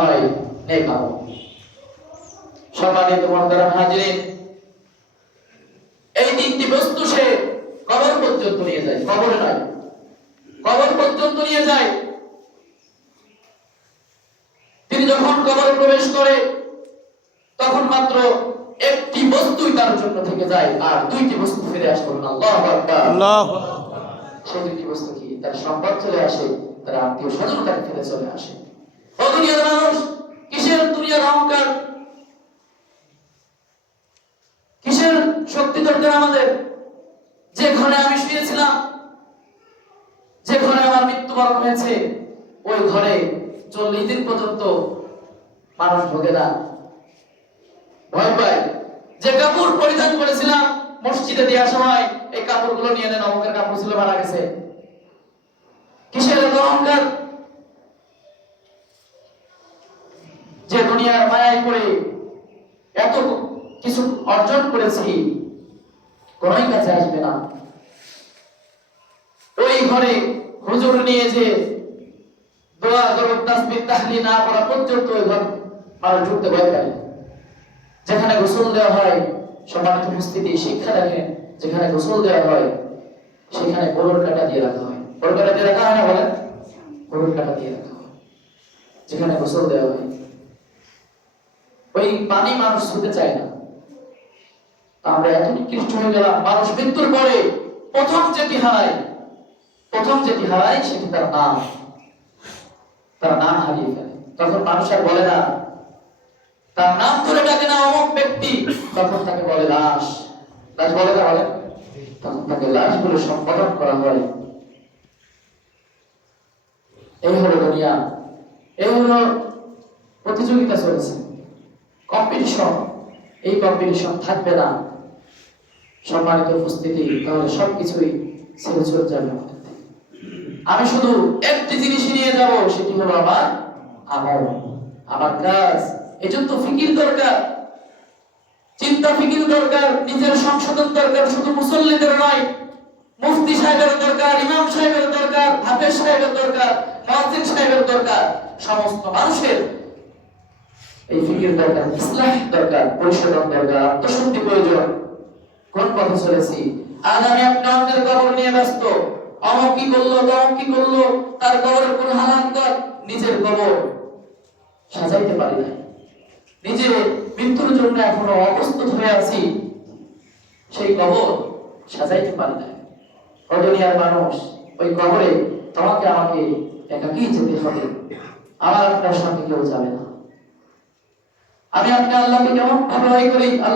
হয় নেক আমল। সম্মানিত মুহতারাম হাজিরিন, এই তিনটি বস্তু সে কবর পর্যন্ত নিয়ে যায়, কবরে নয়, কবর পর্যন্ত নিয়ে যায়। তিনি যখন কবরে প্রবেশ করে তখন মাত্র একটি বস্তুই তার জন্য থেকে যায়, আর দুইটি বস্তু ফিরে আসে। আল্লাহু আকবার। আল্লাহু আকবার। সেই দুইটি বস্তু কি? তার সম্পদ চলে আসে, তার আত্মীয় স্বজন তাকে ফেলে চলে আসে। ও দুনিয়ার মানুষ, কিসের দুনিয়ার অহংকার, কিসের শক্তি দরকার আমাদের? যে ঘরে আমি শুয়েছিলাম, যে ঘরে আমার মৃত্যুবরণ হয়েছে, ওই ঘরে 40 দিন পর্যন্ত মানুষ ঢোকে না, ভয় পায়। যে কাপড় পরিধান করেছিলাম মসজিদে দেওয়ার সময়, এই কাপড়গুলো নিয়ে নেন, অমুকের কাপড় ছিল, মারা গেছে। কিসের অহংকার? যে দুনিয়ার মায়ায় পড়ে এত কিছু অর্জন করেছি, কোনই কাছে আসবে না। ওই ঘরে হুজুর নিয়ে যে দোয়া দরুদ তাসবিহ তাহলিল না পড়া পর্যন্ত ওই ঘর মানুষ ঢুকতে ভয় পায়। যেখানে গোসল দেওয়া হয়, সম্মানিত উপস্থিতি, শিক্ষা রাখেন, যেখানে গোসল দেওয়া হয় সেখানে গরুর কাটা দিয়ে রাখা হয়। গরুর কাটা দিয়ে রাখা হয় না? বলেন, গরুর কাটা দিয়ে রাখা হয় যেখানে গোসল দেওয়া হয়। ওই পানি মানুষ ছুঁতে চায় না। আমরা এত নিকৃষ্ট হয়ে গেলাম, মানুষ মৃত্যুর পরে প্রথম যেটি হারায় সেটি তার নাম। তার নাম হারিয়ে ফেলে। তখন মানুষ আর বলে না, তার নাম ধরে ডাকে না অমুক ব্যক্তি, তখন তাকে বলে লাশ। লাশ বলে না? বলে। তখন তাকে লাশ বলে সম্বোধন করা হয়। এই হলো দুনিয়া, এই হলো প্রতিযোগিতা চলছে, কম্পিটিশন। এই কম্পিটিশন থাকবে না, সম্মানিত উপস্থিতি, তাহলে সবকিছুই ছেড়ে চলে যাবে। আমি শুধু একটি জিনিস নিয়ে যাব, সেটি হলো আমার আমল, আমার কাজ। এজন্য ফিকির দরকার, চিন্তা ফিকির দরকার, নিজের সংশোধন দরকার। শুধু মুসল্লিদের নয়, মুফতি সাহেবের দরকার, ইমাম সাহেবের দরকার, হাফেজ সাহেবের দরকার, মুয়াজ্জিন সাহেবের দরকার, সমস্ত মানুষের এই ফিকির দরকার, ইসলাহ দরকার, পরিশোধন দরকার, আত্মশুদ্ধি প্রয়োজন। কোন পথে চলেছি? আজ আমি আপনি অন্যের কবর নিয়ে ব্যস্ত, অমুক কি করলো, তমুক কি করলো, তার কবরের কোন হালাত কর। নিজের কবর সাজাইতে পারি না, নিজের মৃত্যুর জন্য এখনো অপ্রস্তুত হয়ে আছি, সেই কবর সাজাইতে পারি না। ও দুনিয়ার মানুষ, ওই কবরে তোমাকে আমাকে একাকী যেতে হবে, আমার আপনার সঙ্গে কেউ যাবে না। আমি আপনি আল্লাহকে কেমন ভাবে ভয় করি, আল্লাহ